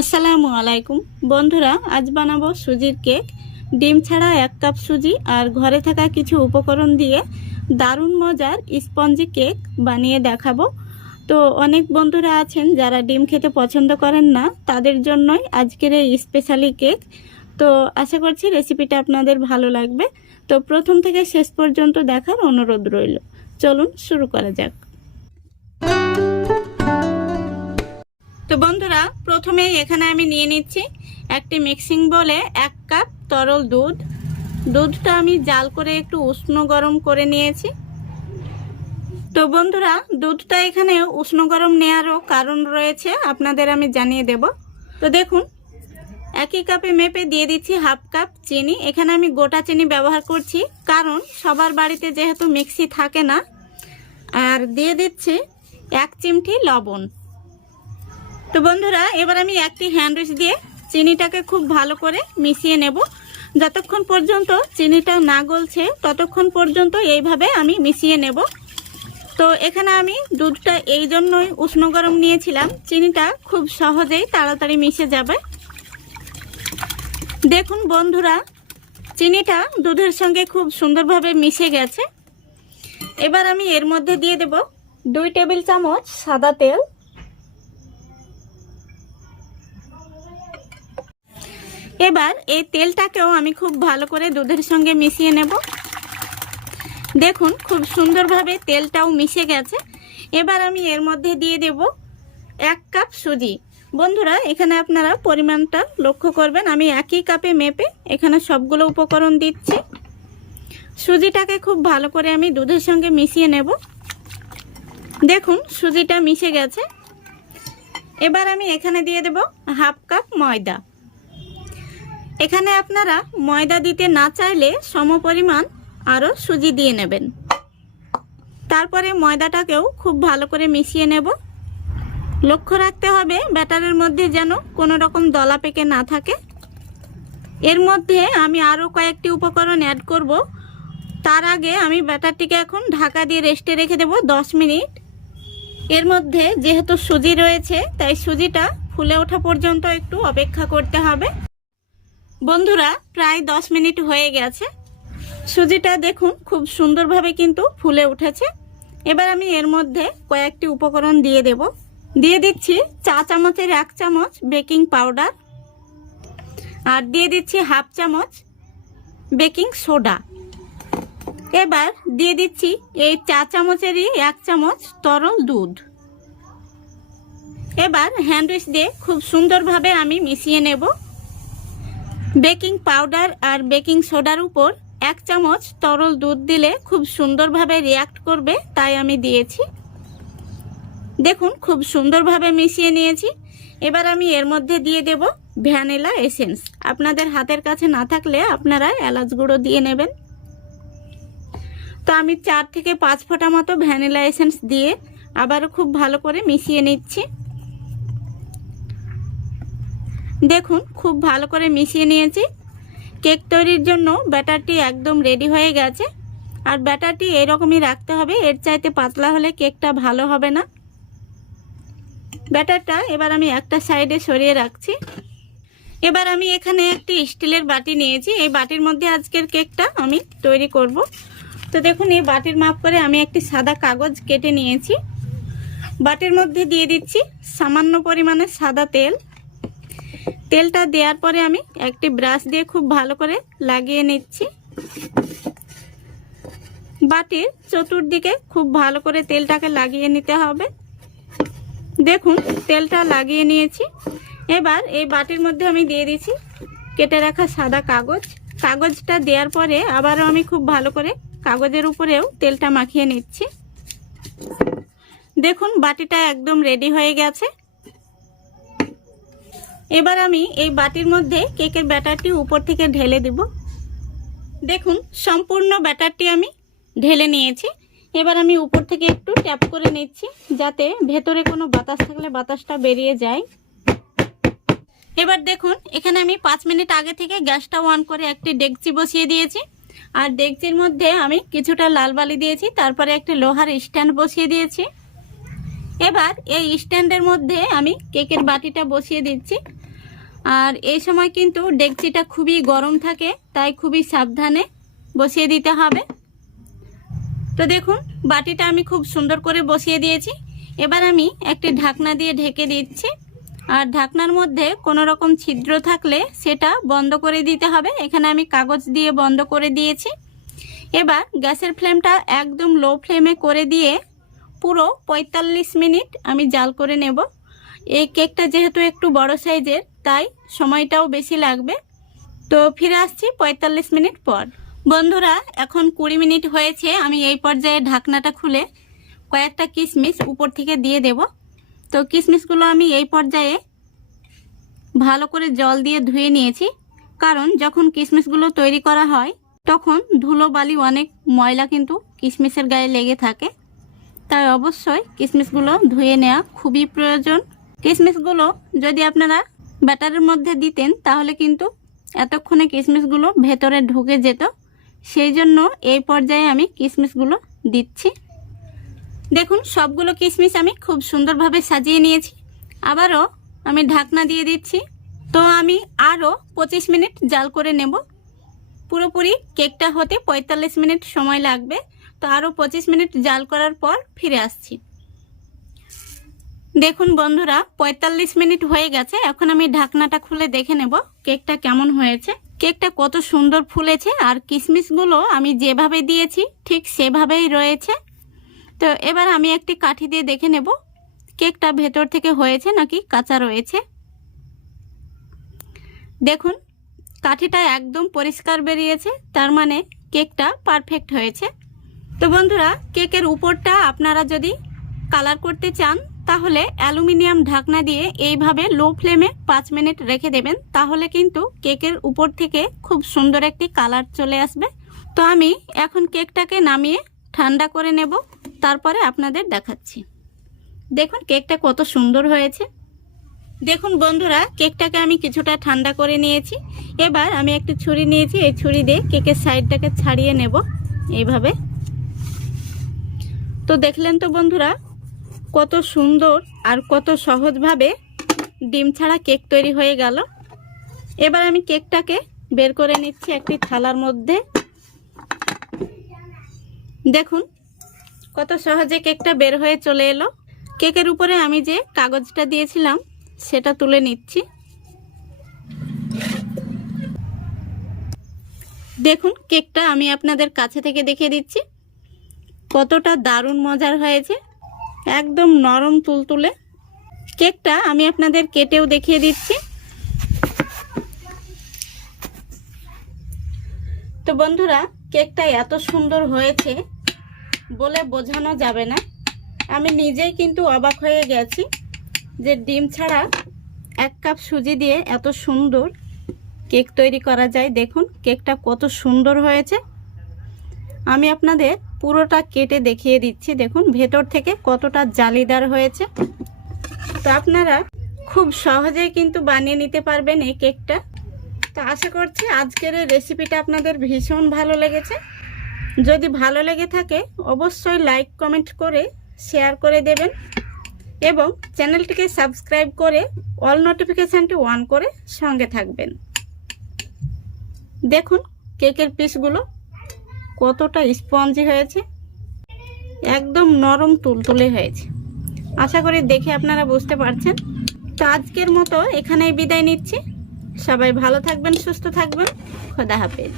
আসসালামু আলাইকুম বন্ধুরা, আজ বানাবো সুজির কেক। ডিম ছাড়া 1 কাপ সুজি আর ঘরে থাকা কিছু উপকরণ দিয়ে দারুণ মজার স্পঞ্জি কেক বানিয়ে দেখাবো। তো অনেক বন্ধুরা আছেন যারা ডিম খেতে পছন্দ করেন না, তাদের জন্যই আজকের এই স্পেশালি কেক। তো আশা করছি রেসিপিটা আপনাদের ভালো লাগবে। তো প্রথম থেকে শেষ পর্যন্ত দেখার অনুরোধ রইল। চলুন শুরু করা যাক। তো বন্ধুরা, প্রথমেই এখানে আমি নিয়ে নিচ্ছি একটি মিক্সিং বলে 1 কাপ তরল দুধ। দুধটা আমি জাল করে একটু উষ্ণ গরম করে নিয়েছি। তো বন্ধুরা, দুধটা এখানে উষ্ণ গরম নেওয়ারও কারণ রয়েছে, আপনাদের আমি জানিয়ে দেব। তো দেখুন, একই কাপে মেপে দিয়ে দিচ্ছি 1/2 কাপ চিনি। এখানে আমি গোটা চিনি ব্যবহার করছি, কারণ সবার বাড়িতে যেহেতু মিক্সি থাকে না। আর দিয়ে দিচ্ছি 1 চিমটি লবণ। তো বন্ধুরা, এবার আমি একটি হ্যান্ড উইচ দিয়ে চিনিটাকে খুব ভালো করে মিশিয়ে নেব। যতক্ষণ পর্যন্ত চিনিটা না গলছে ততক্ষণ পর্যন্ত এইভাবে আমি মিশিয়ে নেব। তো এখানে আমি দুধটা এই জন্যই উষ্ণ গরম নিয়েছিলাম, চিনিটা খুব সহজেই তাড়াতাড়ি মিশে যাবে। দেখুন বন্ধুরা, চিনিটা দুধের সঙ্গে খুব সুন্দরভাবে মিশে গেছে। এবার আমি এর মধ্যে দিয়ে দেব 2 টেবিল চামচ সাদা তেল। এবার এই তেলটাকেও আমি খুব ভালো করে দুধের সঙ্গে মিশিয়ে নেব। দেখুন, খুব সুন্দরভাবে তেলটাও মিশে গেছে। এবার আমি এর মধ্যে দিয়ে দেব 1 কাপ সুজি। বন্ধুরা, এখানে আপনারা পরিমাণটা লক্ষ্য করবেন, আমি একই কাপে মেপে এখানে সবগুলো উপকরণ দিচ্ছি। সুজিটাকে খুব ভালো করে আমি দুধের সঙ্গে মিশিয়ে নেব। দেখুন, সুজিটা মিশে গেছে। এবার আমি এখানে দিয়ে দেব 1/2 কাপ ময়দা। এখানে আপনারা ময়দা দিতে না চাইলে সমপরিমাণ আরও সুজি দিয়ে নেবেন। তারপরে ময়দাটাকেও খুব ভালো করে মিশিয়ে নেব। লক্ষ্য রাখতে হবে ব্যাটারের মধ্যে যেন কোনো রকম দলা পেকে না থাকে। এর মধ্যে আমি আরও কয়েকটি উপকরণ অ্যাড করব। তার আগে আমি ব্যাটারটিকে এখন ঢাকা দিয়ে রেস্টে রেখে দেব 10 মিনিট। এর মধ্যে যেহেতু সুজি রয়েছে, তাই সুজিটা ফুলে ওঠা পর্যন্ত একটু অপেক্ষা করতে হবে। বন্ধুরা, প্রায় 10 মিনিট হয়ে গেছে। সুজিটা দেখুন খুব সুন্দরভাবে কিন্তু ফুলে উঠেছে। এবার আমি এর মধ্যে কয়েকটি উপকরণ দিয়ে দেব। দিয়ে দিচ্ছি চা চামচের 1 চামচ বেকিং পাউডার, আর দিয়ে দিচ্ছি 1/2 চামচ বেকিং সোডা। এবার দিয়ে দিচ্ছি এই চা চামচেরই 1 চামচ তরল দুধ। এবার হ্যান্ড উইচ দিয়ে খুব সুন্দরভাবে আমি মিশিয়ে নেব। বেকিং পাউডার আর বেকিং সোডার উপর 1 চামচ তরল দুধ দিলে খুব সুন্দরভাবে রিঅ্যাক্ট করবে, তাই আমি দিয়েছি। দেখুন, খুব সুন্দরভাবে মিশিয়ে নিয়েছি। এবার আমি এর মধ্যে দিয়ে দেব ভ্যানিলা এসেন্স। আপনাদের হাতের কাছে না থাকলে আপনারা এলাচ গুঁড়ো দিয়ে নেবেন। তো আমি 4 থেকে 5 ফোঁটা মতো ভ্যানিলা এসেন্স দিয়ে আবারও খুব ভালো করে মিশিয়ে নিচ্ছি। দেখুন, খুব ভালো করে মিশিয়ে নিয়েছি। কেক তৈরির জন্য ব্যাটারটি একদম রেডি হয়ে গেছে। আর ব্যাটারটি এরকমই রাখতে হবে, এর চাইতে পাতলা হলে কেকটা ভালো হবে না। ব্যাটারটা এবার আমি একটা সাইডে সরিয়ে রাখছি। এবার আমি এখানে একটি স্টিলের বাটি নিয়েছি। এই বাটির মধ্যে আজকের কেকটা আমি তৈরি করব। তো দেখুন, এই বাটির মাপ করে আমি একটি সাদা কাগজ কেটে নিয়েছি। বাটির মধ্যে দিয়ে দিচ্ছি সামান্য পরিমাণে সাদা তেল। তেলটা দেওয়ার পরে আমি একটি ব্রাশ দিয়ে খুব ভালো করে লাগিয়ে নিচ্ছি। বাটির চতুর্দিকে খুব ভালো করে তেলটাকে লাগিয়ে নিতে হবে। দেখুন, তেলটা লাগিয়ে নিয়েছি। এবার এই বাটির মধ্যে আমি দিয়ে দিচ্ছি কেটে রাখা সাদা কাগজ। কাগজটা দেওয়ার পরে আবারও আমি খুব ভালো করে কাগজের উপরেও তেলটা মাখিয়ে নিচ্ছি। দেখুন, বাটিটা একদম রেডি হয়ে গেছে। এবার আমি এই বাটির মধ্যে কেকের ব্যাটারটি উপর থেকে ঢেলে দেব। দেখুন, সম্পূর্ণ ব্যাটারটি আমি ঢেলে নিয়েছি। এবার আমি উপর থেকে একটু ট্যাপ করে নিচ্ছি, যাতে ভেতরে কোনো বাতাস থাকলে বাতাসটা বেরিয়ে যায়। এবার দেখুন, এখানে আমি 5 মিনিট আগে থেকে গ্যাসটা অন করে একটি ডেকচি বসিয়ে দিয়েছি। আর ডেকচির মধ্যে আমি কিছুটা লাল বালি দিয়েছি, তারপরে একটি লোহার স্ট্যান্ড বসিয়ে দিয়েছি। এবার এই স্ট্যান্ডের মধ্যে আমি কেকের বাটিটা বসিয়ে দিচ্ছি। আর এই সময় কিন্তু ডেকচিটা খুবই গরম থাকে, তাই খুবই সাবধানে বসিয়ে দিতে হবে। তো দেখুন বাটিটা আমি খুব সুন্দর করে বসিয়ে দিয়েছি। এবার আমি একটি ঢাকনা দিয়ে ঢেকে দিচ্ছি। আর ঢাকনার মধ্যে কোনো রকম ছিদ্র থাকলে সেটা বন্ধ করে দিতে হবে। এখানে আমি কাগজ দিয়ে বন্ধ করে দিয়েছি। এবার গ্যাসের ফ্লেমটা একদম লো ফ্লেমে করে দিয়ে পুরো 45 মিনিট আমি জাল করে নেব। এই কেকটা যেহেতু একটু বড় সাইজের, তাই সময়টাও বেশি লাগবে। তো ফিরে আসছি 45 মিনিট পর। বন্ধুরা এখন 20 মিনিট হয়েছে। আমি এই পর্যায়ে ঢাকনাটা খুলে কয়েকটা কিশমিশ উপর থেকে দিয়ে দেব। তো কিশমিশগুলো আমি এই পর্যায়ে ভালো করে জল দিয়ে ধুয়ে নিয়েছি, কারণ যখন কিশমিশগুলো তৈরি করা হয় তখন ধুলো বালি অনেক ময়লা কিন্তু কিশমিশের গায়ে লেগে থাকে, তাই অবশ্যই কিশমিশগুলো ধুয়ে নেওয়া খুবই প্রয়োজন। কিশমিশগুলো যদি আপনারা ব্যাটারের মধ্যে দিতেন তাহলে কিন্তু এতক্ষণে কিশমিশগুলো ভেতরে ঢুকে যেত, সেই জন্য এই পর্যায়ে আমি কিশমিশগুলো দিচ্ছি। দেখুন সবগুলো কিশমিশ আমি খুব সুন্দরভাবে সাজিয়ে নিয়েছি। আবারও আমি ঢাকনা দিয়ে দিচ্ছি। তো আমি আরও 25 মিনিট জাল করে নেব। পুরোপুরি কেকটা হতে 45 মিনিট সময় লাগবে। তো আরও 25 মিনিট জাল করার পর ফিরে আসছি। দেখুন বন্ধুরা 45 মিনিট হয়ে গেছে। এখন আমি ঢাকনাটা খুলে দেখে নেব কেকটা কেমন হয়েছে। কেকটা কত সুন্দর ফুলেছে, আর কিশমিশগুলো আমি যেভাবে দিয়েছি ঠিক সেভাবেই রয়েছে। তো এবার আমি একটি কাঠি দিয়ে দেখে নেব কেকটা ভেতর থেকে হয়েছে নাকি কাঁচা রয়েছে। দেখুন কাঠিটা একদম পরিষ্কার বেরিয়েছে, তার মানে কেকটা পারফেক্ট হয়েছে। তো বন্ধুরা কেকের উপরটা আপনারা যদি কালার করতে চান তাহলে অ্যালুমিনিয়াম ঢাকনা দিয়ে এইভাবে লো ফ্লেমে 5 মিনিট রেখে দেবেন, তাহলে কিন্তু কেকের উপর থেকে খুব সুন্দর একটি কালার চলে আসবে। তো আমি এখন কেকটাকে নামিয়ে ঠান্ডা করে নেব, তারপরে আপনাদের দেখাচ্ছি। দেখুন কেকটা কত সুন্দর হয়েছে। দেখুন বন্ধুরা কেকটাকে আমি কিছুটা ঠান্ডা করে নিয়েছি। এবার আমি একটি ছুরি নিয়েছি, এই ছুরি দিয়ে কেকের সাইডটাকে ছাড়িয়ে নেব এইভাবে। তো দেখলেন তো বন্ধুরা কত সুন্দর আর কত সহজভাবে ডিম ছাড়া কেক তৈরি হয়ে গেল। এবার আমি কেকটাকে বের করে নিচ্ছি একটি থালার মধ্যে। দেখুন কত সহজে কেকটা বের হয়ে চলে এলো। কেকের উপরে আমি যে কাগজটা দিয়েছিলাম সেটা তুলে নিচ্ছি। দেখুন কেকটা আমি আপনাদের কাছে থেকে দেখিয়ে দিচ্ছি কতটা দারুণ মজার হয়েছে, একদম নরম তুলতুলে। কেকটা আমি আপনাদের কেটেও দেখিয়ে দিচ্ছি। তো বন্ধুরা কেকটা এত সুন্দর হয়েছে বলে বোঝানো যাবে না। আমি নিজেই কিন্তু অবাক হয়ে গেছি যে ডিম ছাড়া 1 কাপ সুজি দিয়ে এত সুন্দর কেক তৈরি করা যায়। দেখুন কেকটা কত সুন্দর হয়েছে। আমি আপনাদের পুরোটা কেটে দেখিয়ে দিচ্ছি। দেখুন ভেতর থেকে কতটা জালিদার হয়েছে। তো আপনারা খুব সহজেই কিন্তু বানিয়ে নিতে পারবেন এই কেকটা। তো আশা করছি আজকের এই রেসিপিটা আপনাদের ভীষণ ভালো লেগেছে। যদি ভালো লেগে থাকে অবশ্যই লাইক কমেন্ট করে শেয়ার করে দেবেন এবং চ্যানেলটিকে সাবস্ক্রাইব করে অল নোটিফিকেশনটি অন করে সঙ্গে থাকবেন। দেখুন কেকের পিসগুলো কতটা স্পঞ্জি হয়েছে, একদম নরম তুলতুলে হয়েছে। আশা করি দেখে আপনারা বুঝতে পারছেন। তো আজকের মতো এখানেই বিদায় নিচ্ছি। সবাই ভালো থাকবেন, সুস্থ থাকবেন। খোদা হাফেজ।